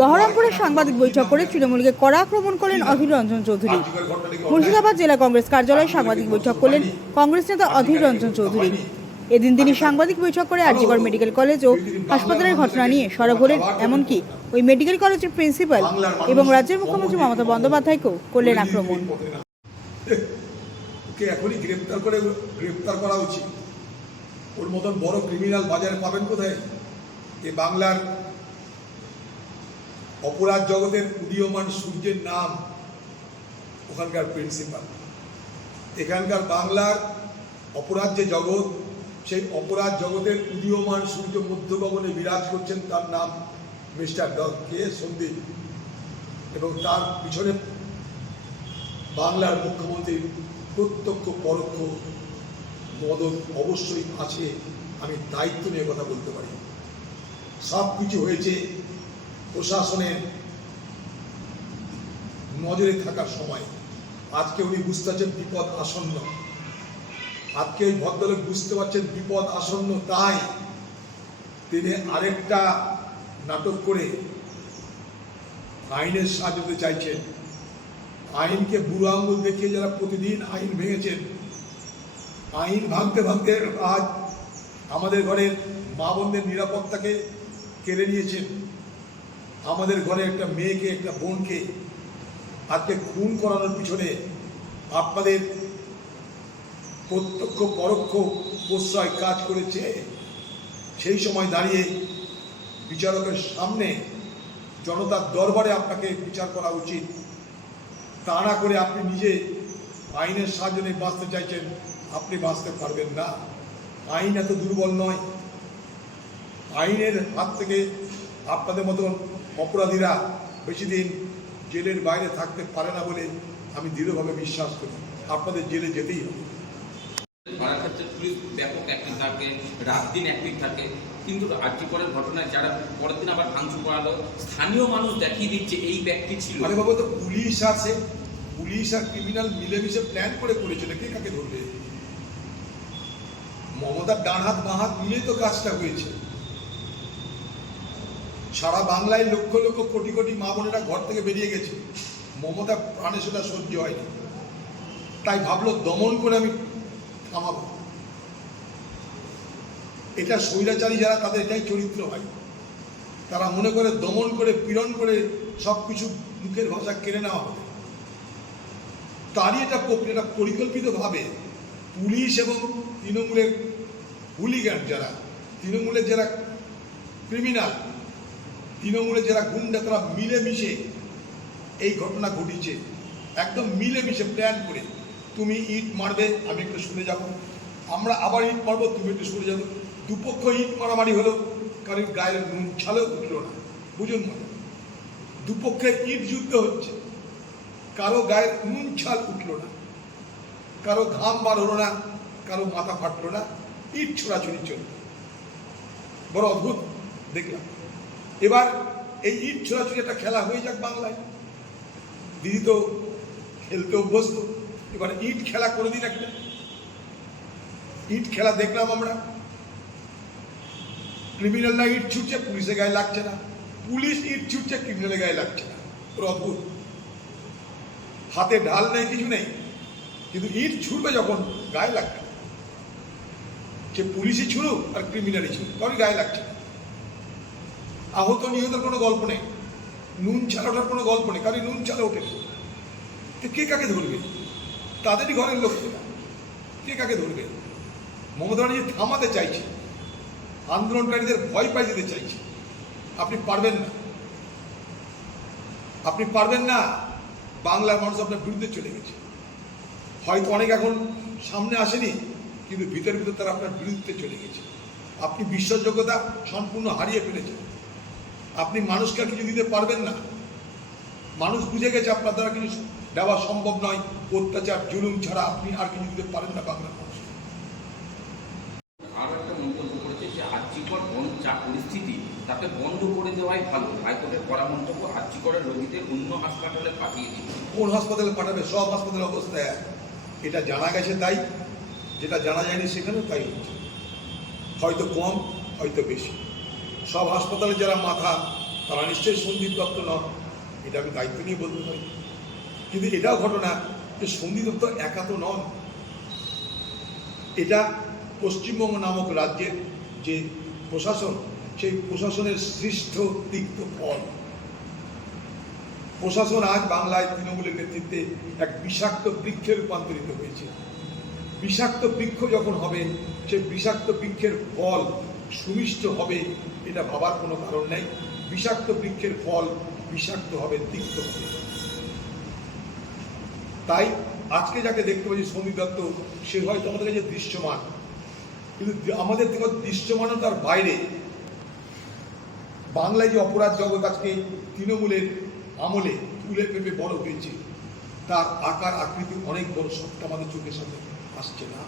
বহরমপুরে সাংবাদিক বৈঠক করে তৃণমূলকে কড়া আক্রমণ করলেন অধীর রঞ্জন চৌধুরী। মুর্শিদাবাদ জেলা কংগ্রেস কার্যালয়ে সাংবাদিক বৈঠক করলেন কংগ্রেস নেতা অধীর রঞ্জন চৌধুরী। এদিন তিনি সাংবাদিক বৈঠক করে আরজিগড় মেডিকেল কলেজ ও হাসপাতালের ঘটনা নিয়ে সরব হলেন, এমনকি ওই মেডিকেল কলেজের প্রিন্সিপাল এবং রাজ্যের মুখ্যমন্ত্রী মমতা বন্দ্যোপাধ্যায়কেও করলেন আক্রমণ। এখনই গ্রেপ্তার করে গ্রেপ্তার করা উচিত? ওর মতন বড় ক্রিমিনাল বাজারে পাবেন কোথায়? এ বাংলার অপরাধ জগতের উদীয়মান সূর্যের নাম ওখানকার প্রিন্সিপাল এখানকার বাংলার অপরাধ যে জগৎ, সেই অপরাধ জগতের উদীয়মান সূর্য মধ্যগগনে বিরাজ করছেন তার নাম মিস্টার ড কে সন্দীপ। এবং তার পিছনে বাংলার মুখ্যমন্ত্রীর প্রত্যক্ষ পরোক্ষ মদত অবশ্যই আছে, আমি দায়িত্ব নিয়ে কথা বলতে পারি। সব কিছু হয়েছে প্রশাসনের নজরে থাকার সময় আজকে উনি বুঝতে পারছেন বিপদ আসন্ন। আজকে ওই ভদ্রলোক বুঝতে পারছেন বিপদ আসন্ন তাই তিনি আরেকটা নাটক করে আইনের সাহায্য চাইছেন। আইনকে বুড়ো আঙ্গুল দেখিয়ে যারা প্রতিদিন আইন ভেঙেছেন, আইন ভাঙতে ভাঙতে আজ আমাদের ঘরের মা বোনদের নিরাপত্তাকে কেড়ে নিয়েছেন। আমাদের ঘরে একটা মেয়েকে, একটা বোনকে আজকে খুন করানোর পিছনে আপনাদের প্রত্যক্ষ, পরোক্ষ প্রশ্রয় কাজ করেছে। সেই সময় দাঁড়িয়ে বিচারকের সামনে জনতার দরবারে আপনাকে বিচার করা উচিত। তা না করে আপনি নিজে আইনের সাহায্য নিয়ে বাঁচতে চাইছেন, আপনি বাঁচতে পারবেন না। আইন এত দুর্বল নয়। আইনের হাত থেকে আপনাদের মতন অপরাধীরা বেশি দিন জেলের বাইরে থাকতে পারে না বলে আমি দৃঢ়ভাবে বিশ্বাস করি। আপনাদের জেলে যেতেই হবে। ধরার ক্ষেত্রে পুলিশ ব্যাপক অ্যাক্টিভ থাকে রাত দিন অ্যাক্টিভ থাকে। কিন্তু আর্যিকরের ঘটনায় যারা পরের দিন আবার ভাঙচুর করালো স্থানীয় মানুষ দেখিয়ে দিচ্ছে এই ব্যক্তি ছিল। আরে বাবা তো পুলিশ আছে। পুলিশ আর ক্রিমিনাল মিলেমিশে প্ল্যান করে করেছিল কে কাকে ধরবে? মমতার ডান হাত বাঁ হাত মিলেই তো কাজটা হয়েছে। সারা বাংলায় লক্ষ লক্ষ কোটি কোটি মা বোনেরা ঘর থেকে বেরিয়ে গেছে। মমতা প্রাণে সেটা সহ্য হয়নি। তাই ভাবলো দমন করে আমি থামাবো। এটা স্বৈরাচারী যারা, তাদের এটাই চরিত্র হয়। তারা মনে করে দমন করে, পীড়ন করে সব কিছু মুখের ভাষা কেড়ে নেওয়া হবে। তারই এটা প্রক্রিয়াটা পরিকল্পিতভাবে পুলিশ এবং তৃণমূলের হুলিগ্যান যারা, তৃণমূলের যারা ক্রিমিনাল তৃণমূলের যারা গুন্ডা, তারা মিলেমিশে এই ঘটনা ঘটিছে একদম মিলেমিশে প্ল্যান করে তুমি ইট মারবে, আমি একটু শুনে যাব। আমরা আবার ইট মারবো, তুমি একটু শুনে যাব। দুপক্ষ ইট মারামারি হলো, কারণ গায়ের নুন ছালেও উঠল না। বুঝুন মানে দুপক্ষে ইট যুদ্ধ হচ্ছে। কারও গায়ের নুন ছাল উঠল না। কারও ঘাম বার হলো না, কারও মাথা ফাটলো না। ইট ছোড়াছুড়ি চলল। বড় অদ্ভুত, দেখলাম। এবার এই ইট ছোড়াছুড়ি একটা খেলা হয়ে যাক বাংলায়। দিদি তো খেলতে অভ্যস্ত। এবার ইট খেলা করে দিন একটা। ইট খেলা দেখলাম আমরা। ক্রিমিনালরা ইট ছুটছে, পুলিশের গায়ে লাগছে না। পুলিশ ইট ছুটছে ক্রিমিনালের গায়ে লাগছে না। অদ্ভুত। হাতে ঢাল নেই, কিছু নেই। কিন্তু ইট ছুটবে যখন, গায়ে লাগবে। সে পুলিশই ছুড়ুক আর ক্রিমিনালই ছুড়ুক কারণ গায়ে লাগছে না। আহত নিহতের কোনো গল্প নেই। নুন ছালা ওঠার কোনো গল্প নেই কারণ নুন ছালা ওঠে তো কে কাকে ধরবে? তাদেরই ঘরের লোকেরা কে কাকে ধরবে? মমতা ব্যানার্জি থামাতে চাইছে। আন্দোলনকারীদের ভয় পাই দিতে চাইছে। আপনি পারবেন না। আপনি পারবেন না, বাংলার মানুষ আপনার বিরুদ্ধে চলে গেছে। হয়তো অনেক এখন সামনে আসেনি, কিন্তু ভিতরে ভিতর তারা আপনার বিরুদ্ধে চলে গেছে। আপনি বিশ্বাসযোগ্যতা সম্পূর্ণ হারিয়ে ফেলেছেন। আপনি মানুষকে কিছু দিতে পারবেন না। মানুষ বুঝে গেছে আপনার দ্বারা কিছু দেওয়া সম্ভব নয়। অত্যাচার জুলুম ছাড়া আপনি আর কিছু দিতে পারেন না বাংলার মানুষ আরও একটা মন্তব্য করেছে যে আর্যিকর বন্ধ যা পরিস্থিতি তাকে বন্ধ করে দেওয়াই ভালো। হাইকোর্টের করা মন্তব্য আর্যিকরের রোগীদের অন্য হাসপাতালে পাঠিয়ে দিন। কোন হাসপাতালে পাঠাবে? সব হাসপাতালের অবস্থা এটা জানা গেছে তাই। যেটা জানা যায়নি সেখানেও তাই হচ্ছে। হয়তো কম হয়তো বেশি। সব হাসপাতালে যারা মাথা, তারা নিশ্চয়ই সন্দীপ দত্ত নন। এটা আমি দায়িত্ব নিয়ে বলতে পারি। কিন্তু এটাও ঘটনা যে সন্দীপ দত্ত একা তো নন। এটা পশ্চিমবঙ্গ নামক রাজ্যের যে প্রশাসন, সেই প্রশাসনের সৃষ্ট তিক্ত ফল প্রশাসন আজ বাংলায় তৃণমূলের নেতৃত্বে এক বিষাক্ত বৃক্ষে রূপান্তরিত হয়েছে। বিষাক্ত বৃক্ষ যখন হবে, সেই বিষাক্ত বৃক্ষের ফল সুমিষ্ট হবে, এটা ভাবার কোনো কারণ নেই। বিষাক্ত বৃক্ষের ফল বিষাক্ত হবে, তিক্ত হবে। তাই আজকে যাকে দেখতে পাচ্ছি সমীর দত্ত, সে হয়তো আমাদের কাছে দৃশ্যমান। কিন্তু আমাদের থেকে দৃশ্যমানতার বাইরে বাংলায় যে অপরাধ জগৎ আজকে তৃণমূলের আমলে তুলে পেপে বড় হয়েছে, তার আকার আকৃতি অনেক বড়, সবটা আমাদের চোখের সামনে আসছে না।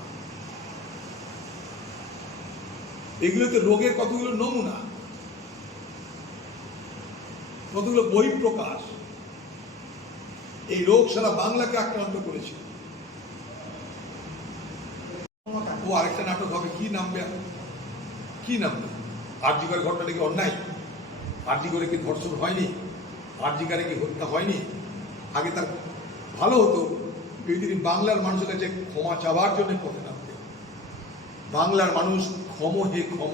এগুলোতে রোগের কতগুলো নমুনা? কতগুলো বহিঃপ্রকাশ? এই রোগ সারা বাংলাকে আক্রান্ত করেছে। ও আরেকটা নাটক হবে, কি নামবে কি নামবে? আরজিকার ঘটনাটা কি অন্যায়? আরজিগরে কি ধর্ষণ হয়নি? আরজিকারে কি হত্যা হয়নি? আগে তার ভালো হতো। যদি তিনি বাংলার মানুষের কাছে ক্ষমা চাওয়ার জন্য পথে নামতেন বাংলার মানুষ ক্ষম হে ক্ষম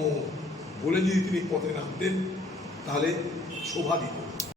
বলে যদি তিনি পথে নামতেন তাহলে শোভা দিত।